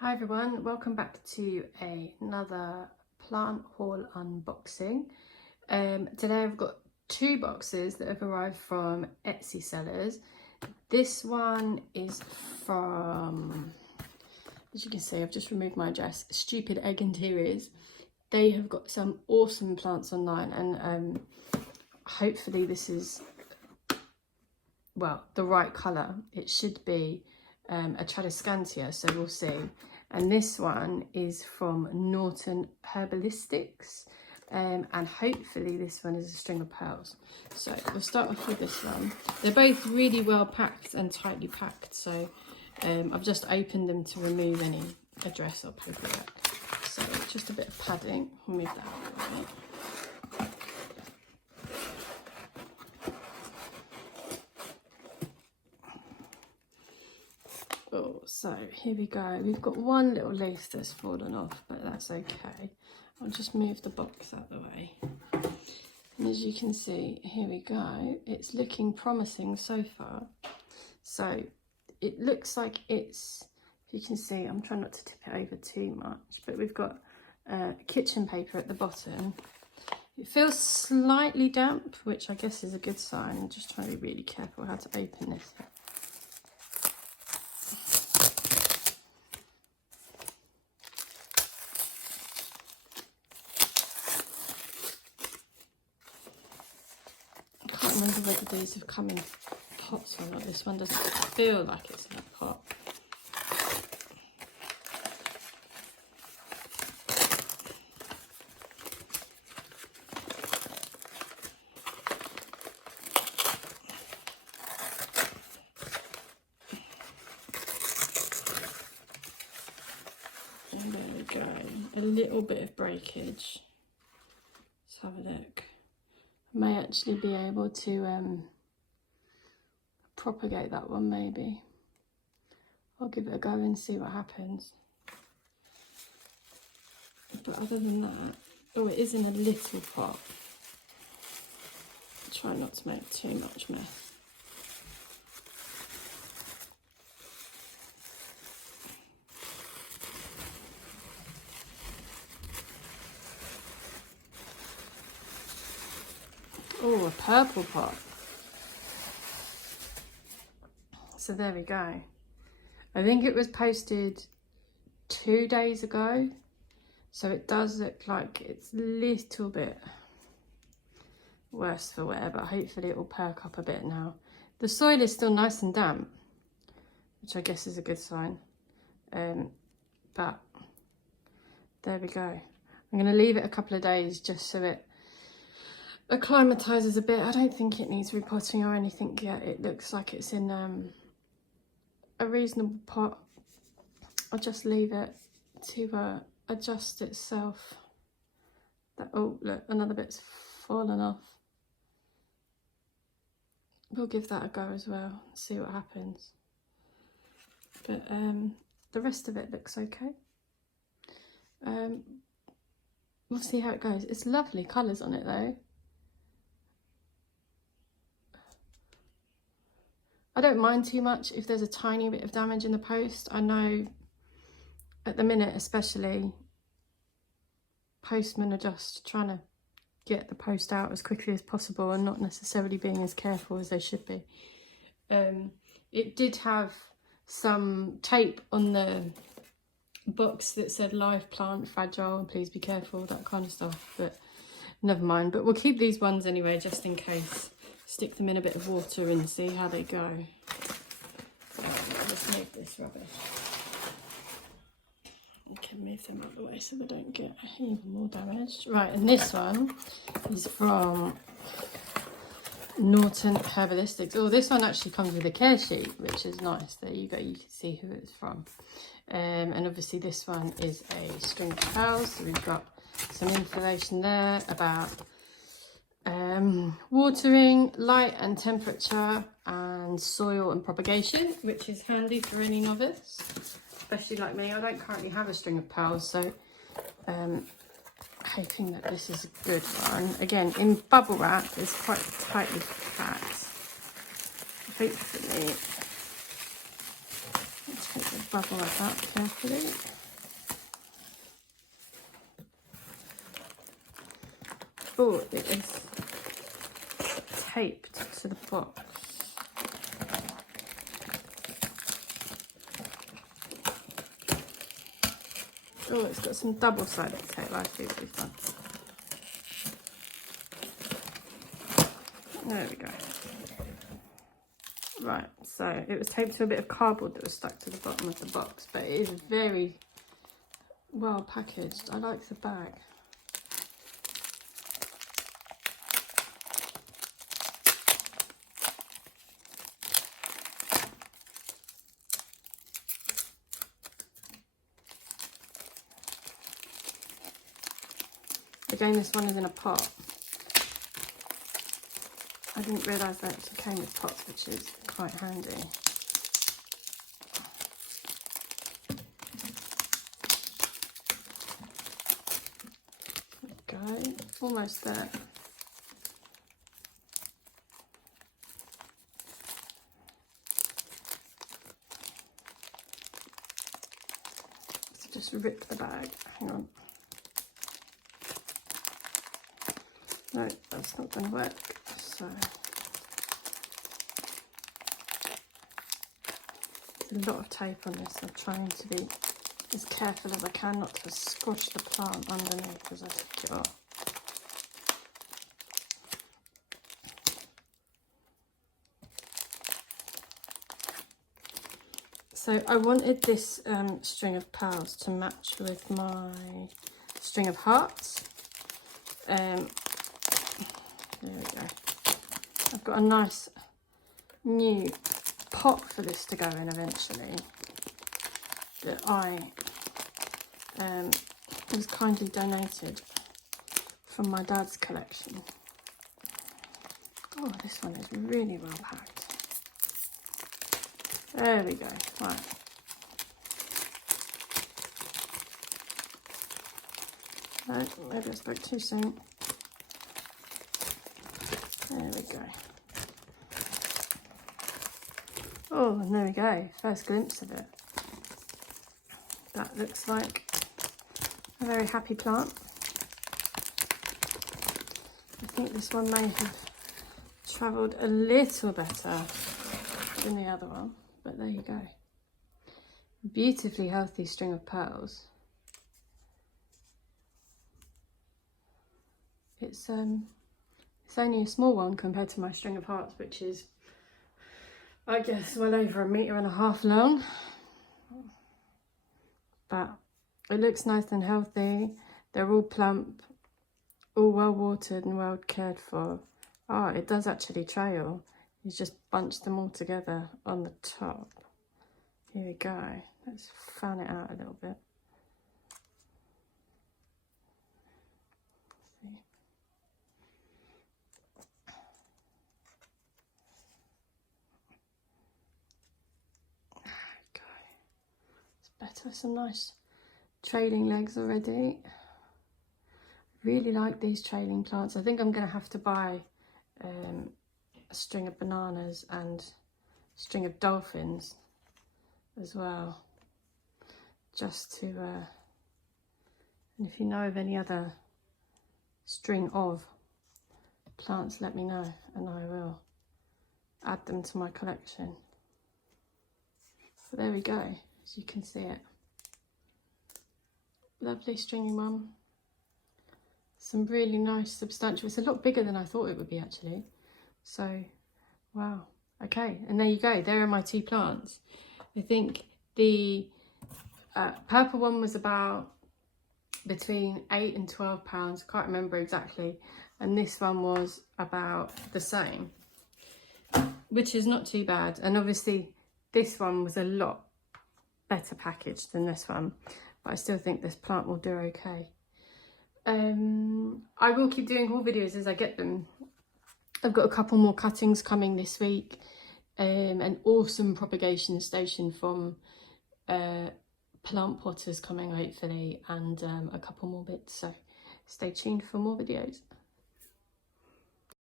Hi everyone, welcome back to another plant haul unboxing. Today I've got two boxes that have arrived from Etsy sellers. This one is from, as you can see, I've just removed my address, Stupidegginteriors. They have got some awesome plants online, and hopefully this is, well, the right colour. It should be a Tradescantia, so we'll see. And this one is from Norton Herbalistics, and hopefully this one is a string of pearls. So we'll start off with this one. They're both really well packed and tightly packed, so I've just opened them to remove any address or paperwork. So just a bit of padding, I'll move that out of the way. Oh, so here we go. We've got one little leaf that's fallen off, but that's okay. I'll just move the box out of the way. And as you can see, here we go. It's looking promising so far. So it looks like it's, you can see, I'm trying not to tip it over too much, but we've got kitchen paper at the bottom. It feels slightly damp, which I guess is a good sign. I'm just trying to be really careful how to open this. I can't remember whether these have come in pots or not. This one doesn't feel like it's in a pot. And there we go. A little bit of breakage. Let's have a look. I may actually be able to propagate that one, maybe. I'll give it a go and see what happens. But other than that, oh, it is in a little pot. Try not to make too much mess. Oh, a purple pot. So there we go. I think it was posted 2 days ago. So it does look like it's a little bit worse for wear, but hopefully it will perk up a bit now. The soil is still nice and damp, which I guess is a good sign. But there we go. I'm going to leave it a couple of days just so it acclimatises a bit. I don't think it needs repotting or anything yet. It looks like it's in a reasonable pot. I'll just leave it to adjust itself. Oh, look, another bit's fallen off. We'll give that a go as well, see what happens. But the rest of it looks okay. We'll see how it goes. It's lovely colours on it though. I don't mind too much if there's a tiny bit of damage in the post. I know at the minute especially, postmen are just trying to get the post out as quickly as possible and not necessarily being as careful as they should be. It did have some tape on the box that said live plant, fragile, and please be careful, that kind of stuff, but never mind. But we'll keep these ones anyway, just in case. Stick them in a bit of water and see how they go. Let's move this rubbish. We can move them out of the way so they don't get even more damaged. Right, and this one is from Norton Herbalistics. Oh, this one actually comes with a care sheet, which is nice. There you go, you can see who it's from. And obviously this one is a string of pearls. So we've got some information there about watering, light and temperature, and soil and propagation, which is handy for any novice, especially like me. I don't currently have a string of pearls, so hoping that this is a good one. Again, in bubble wrap, it's quite tightly packed. Hopefully it's take the bubble out carefully. Oh, it is taped to the box. Oh, it's got some double-sided tape. I think it'll be fun. There we go. Right, so it was taped to a bit of cardboard that was stuck to the bottom of the box, but it is very well packaged. I like the bag. Again, this one is in a pot. I didn't realise that it came with pots, which is quite handy. Okay, almost there. Let's just rip the bag. Hang on. No, that's not going to work. So there's a lot of tape on this. I'm trying to be as careful as I can not to squash the plant underneath as I take it off. So I wanted this string of pearls to match with my string of hearts. There we go. I've got a nice new pot for this to go in eventually that I was kindly donated from my dad's collection. Oh, this one is really well packed. There we go. Right. No, maybe I spoke too soon. There we go. Oh, and there we go. First glimpse of it. That looks like a very happy plant. I think this one may have travelled a little better than the other one, but there you go. Beautifully healthy string of pearls. It's only a small one compared to my string of hearts, which is, I guess, well over 1.5 meters long. But it looks nice and healthy. They're all plump, all well watered and well cared for. Oh, it does actually trail. You just bunch them all together on the top. Here we go. Let's fan it out a little bit. Better, some nice trailing legs already. Really like these trailing plants. I think I'm going to have to buy a string of bananas and a string of dolphins as well, just to and if you know of any other string of plants, let me know and I will add them to my collection. But there we go. As you can see it. Lovely stringy one. Some really nice substantial. It's a lot bigger than I thought it would be actually. So, wow. Okay, and there you go. There are my two plants. I think the purple one was about between £8 and £12. I can't remember exactly. And this one was about the same, which is not too bad. And obviously this one was a lot better packaged than this one, but I still think this plant will do okay. I will keep doing haul videos as I get them. I've got a couple more cuttings coming this week, an awesome propagation station from plant potters coming hopefully, and a couple more bits, so stay tuned for more videos.